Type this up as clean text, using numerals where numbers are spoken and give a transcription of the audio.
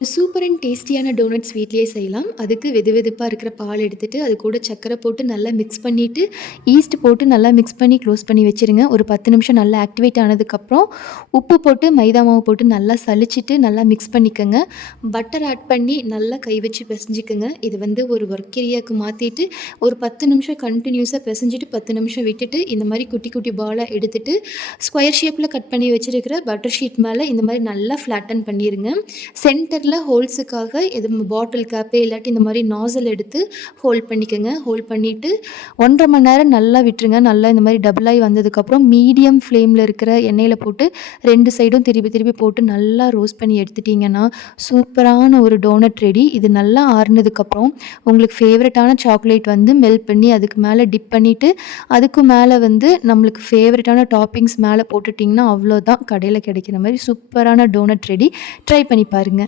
Super and டேஸ்டியான doughnuts வீட்லயே செய்யலாம். அதுக்கு வெதுவெதுப்பா இருக்கிற பால் எடுத்துட்டு, அது கூட சர்க்கரை போட்டு நல்லா மிக்ஸ் பண்ணிட்டு, ஈஸ்ட் போட்டு நல்லா மிக்ஸ் பண்ணி க்ளோஸ் பண்ணி வச்சுருங்க. ஒரு 10 நிமிஷம் நல்லா ஆக்டிவேட் ஆனதுக்கப்புறம், உப்பு போட்டு, மைதா மாவு போட்டு நல்லா சலிச்சிட்டு, நல்லா மிக்ஸ் பண்ணிக்கங்க. பட்டர் ஆட் பண்ணி நல்லா கை வச்சு பெசஞ்சுக்கங்க. இது வந்து ஒரு ஒர்க் ஏரியாவுக்கு மாத்திட்டு, ஒரு 10 நிமிஷம் கன்டினியூஸா பெசஞ்சுட்டு, 10 நிமிஷம் விட்டுட்டு, இந்த மாரி குட்டி குட்டி பாலா எடுத்துட்டு, ஸ்கொயர் ஷேப்ல கட் பண்ணி வச்சிருக்கிற பட்டர் ஷீட் மேல இந்த மாரி நல்லா ஃப்ளாட்டன் பண்ணிருங்க. சென்டர்ல ஹோல்ஸுக்காக இது பாட்டில் கேப்பு இல்லாட்டி இந்த மாரி நாஸல் எடுத்து ஹோல்ட் பண்ணிக்கங்க. ஹோல்ட் பண்ணிட்டு 1 1/2 மணி நேரம் நல்லா விட்டுருங்க. நல்லா இந்த மாரி டபுள் ஆயி வந்ததுக்கப்புறம் மீடியம் ஃப்ளேம்ல இருக்கிற எண்ணெயில போட்டு 2 சைடும் திருப்பி திருப்பி போட்டு நல்லா ரோஸ்ட் பண்ணி எடுத்துட்டீங்கன்னா, சூப்பரான ஒரு டோனட் ரெடி. இது நல்லா ஆறுனதுக்கப்புறம் உங்களுக்கு ஃபேவரட்டான சாக்லேட் வந்து மெல்ட் பண்ணி அதுக்கு மேல டிப் பண்ணிட்டு, அதுக்கு மேல வந்து நம்மளுக்கு ஃபேவரட்டான டாப்பிங்ஸ் மேல போட்டுட்டிங்கன்னா, அவ்வளோதான் கடையில கிடைக்கிற மாரி சூப்பரான டோனட் ரெடி. ட்ரை பண்ணி பாருங்க.